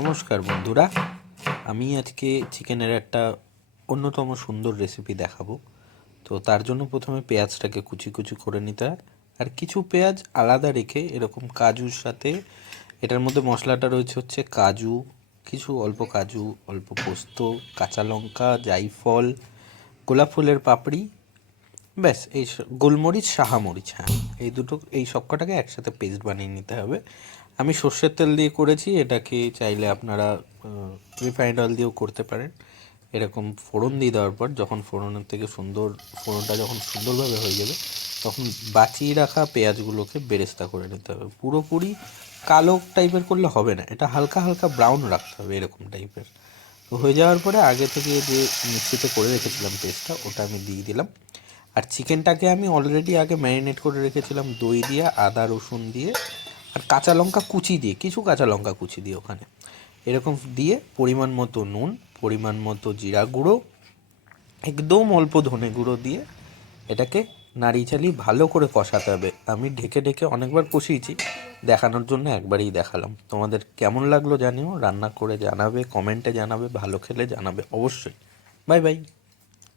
নমস্কার বন্ধুরা, আমি আজকে চিকেনের একটা অন্যতম সুন্দর রেসিপি দেখাবো। তো তার জন্য প্রথমে পেঁয়াজটাকে কুচি কুচি করে নিতে হয়, আর কিছু পেঁয়াজ আলাদা রেখে এরকম কাজুর সাথে, এটার মধ্যে মশলাটা রয়েছে হচ্ছে কাজু, কিছু অল্প কাজু, অল্প পোস্ত, কাঁচা লঙ্কা, জায়ফল, গোলাপ ফুলের পাপড়ি, ব্যাস এই গোলমরিচ, সাহামরিচ, হ্যাঁ এই দুটো, এই সব কটাকে একসাথে পেস্ট বানিয়ে নিতে হবে। আমি সর্ষের তেল দিয়ে করেছি, এটাকে চাইলে আপনারা রিফাইন্ড অয়েল দিয়েও করতে পারেন। এরকম ফোড়ন দিয়ে দেওয়ার পর যখন ফোড়নের থেকে ফোড়নটা যখন সুন্দরভাবে হয়ে যাবে, তখন বাঁচিয়ে রাখা পেঁয়াজগুলোকে বেরেস্তা করে নিতে হবে। পুরোপুরি কালো টাইপের করলে হবে না, এটা হালকা হালকা ব্রাউন রাখতে হবে, এরকম টাইপের। তো হয়ে যাওয়ার পরে আগে থেকে যে মিক্সিতে করে রেখেছিলাম পেস্টটা, ওটা আমি দিয়ে দিলাম। আর চিকেনটাকে আমি অলরেডি আগে ম্যারিনেট করে রেখেছিলাম দই দিয়ে, আদা রসুন দিয়ে, আর কাঁচা লঙ্কা কুচি দিয়ে, কিছু কাঁচা লঙ্কা কুচি দিয়ে ওখানে এরকম দিয়ে, পরিমাণ মতো নুন, পরিমাণ মতো জিরা গুঁড়ো, একদম অল্প ধনে গুঁড়ো দিয়ে এটাকে নাড়িয়ে চালিয়ে ভালো করে কষাতে হবে। আমি ঢেকে ঢেকে অনেকবার কষিয়েছি, দেখানোর জন্য একবারই দেখালাম। তোমাদের কেমন লাগলো জানিও, রান্না করে জানাবে, কমেন্টে জানাবে, ভালো খেলে জানাবে অবশ্যই। Bye bye.